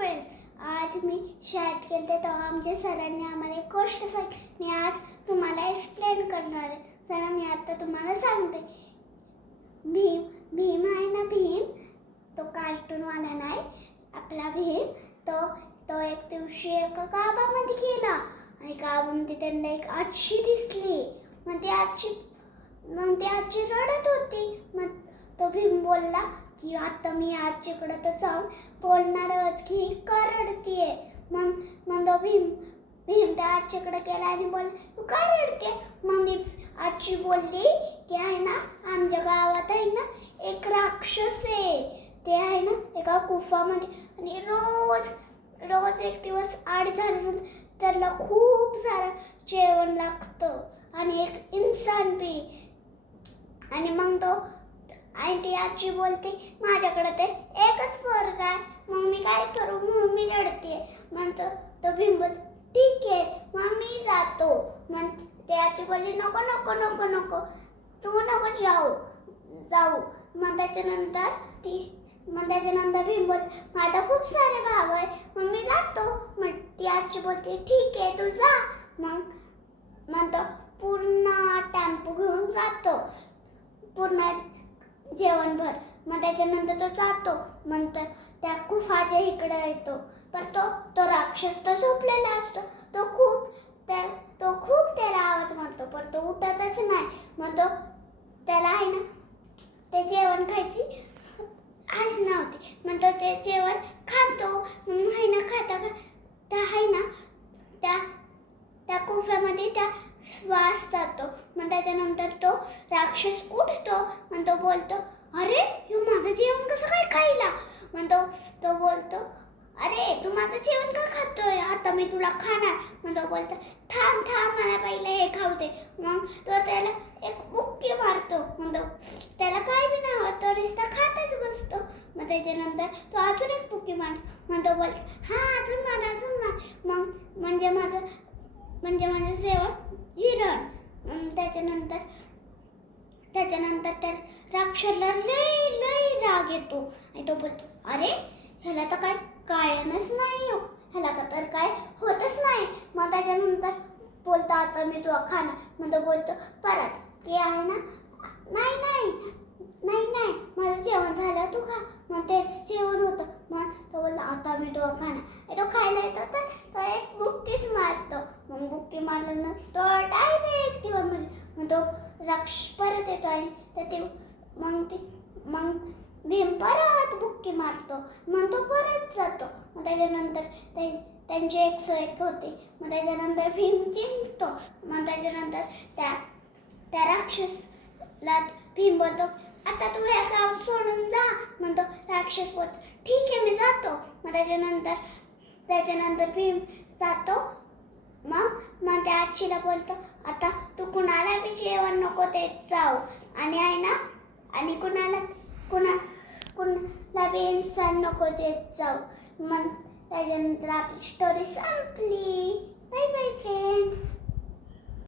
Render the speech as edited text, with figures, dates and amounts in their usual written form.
Friends, आज मी शाळेत गेले तेव्हा आमच्या सरांनी आम्हाला एक गोष्ट सांगितली. मी आज तुम्हाला एक्सप्लेन करणार आहे. चला मी आता तुम्हाला सांगते. भीम आहे ना, भीम तो कार्टूनवाला नाही, आपला भीम. तो एक दिवशी एका गावामध्ये गेला आणि गावामध्ये त्यांना एक आजी दिसली. मग ती आजी रडत होती. मग तो भीम बोलला की आता मी आजीकडे तर जाऊन बोलणारच की का रडतीये. मग तो भीम त्या आजीकडे गेला आणि बोल तू का रडते. मग आजी बोलली की आहे ना, आमच्या गावात आहे ना एक राक्षस आहे. ते आहे ना एका गुफामध्ये आणि रोज एक दिवस आड झाल्यानंतर त्याला खूप सारं जेवण लागतं आणि एक इंसान बी. आणि मग ती आजी बोलते माझ्याकडे ते एकच पोरगा आहे, मग मी काय करू, म्हणून मी रडते. मग तो भीम बोल ठीक आहे, मग मी जातो. मग ती आजी बोलली नको नको नको नको, तू नको जाऊ. मग त्याच्यानंतर भीम बोल माझा खूप सारे भाव आहे, मग मी जातो. मग ती आजी बोलते ठीक आहे तू जा. मग तो पूर्ण टेम्पो घेऊन जातो, पूर्ण जेवणभर. मग त्याच्यानंतर तो जातो. मग त्या गुफाच्या इकडे येतो. पर तो राक्षस तो झोपलेला असतो. तो खूप त्याला आवाज मारतो, पण तो उठतच नाही. मग त्याला आहे ना ते जेवण खायची आस नव्हती. मग तो ते जेवण खातो. आहे ना खाता आहे ना त्या गुफेमध्ये त्या श्वास जातो. मग त्याच्यानंतर तो राक्षस उठतो. मग तो बोलतो अरे माझं जेवण कसं काय खायला. मग तो बोलतो अरे तू माझं जेवण का खातोय, आता मी तुला खाणार. मग तो बोलतो थांब मला पहिले हे खाऊ दे. मग तो त्याला एक बुक्की मारतो. मग त्याला काय बी नाही होत, तो रिश्ता खातच बसतो. मग त्याच्यानंतर तो अजून एक बुक्की मारतो. मग तो बोलतो हा अजून मार. मग म्हणजे माझं जेवण जिरण. त्याच्यानंतर त्या राक्षसाला लय राग येतो आणि तो बोलतो अरे ह्याला तर काय कळणच नाही, ह्याला तर काय होतच नाही. मग त्याच्यानंतर बोलतो आता मी तुला खाणार. मग तो बोलतो परत की आहे ना नाही माझं जेवण झालं तू खा. मग तेच जेवण होतं. मग तो बोलतो आता मी तुला खाणार. तो खायला येतो तर तो एक बुक्कीच मारतो. मग बुक्की मारल्यानंतर तो डायरेक्ट मग तो राक्षस परत येतो आणि मग भीम परत बुक्की मारतो. मग तो परत जातो. मग त्याच्यानंतर त्यांची 101 होते. मग त्याच्यानंतर भीम जिंकतो. मग त्याच्यानंतर त्या राक्षसला भीम बोलतो आता तू या गाव सोडून जा. मग तो राक्षस बोलतो ठीक आहे मी जातो. मग त्याच्यानंतर भीम जातो. मग त्या आजीला बोलतो आता तू कुणाला बी जेवण नको देत जाऊ आणि आहे ना आणि कुणाला बी इंसान नको देत जाऊ. मग त्याच्यानंतर आपली स्टोरी संपली. Bye bye friends.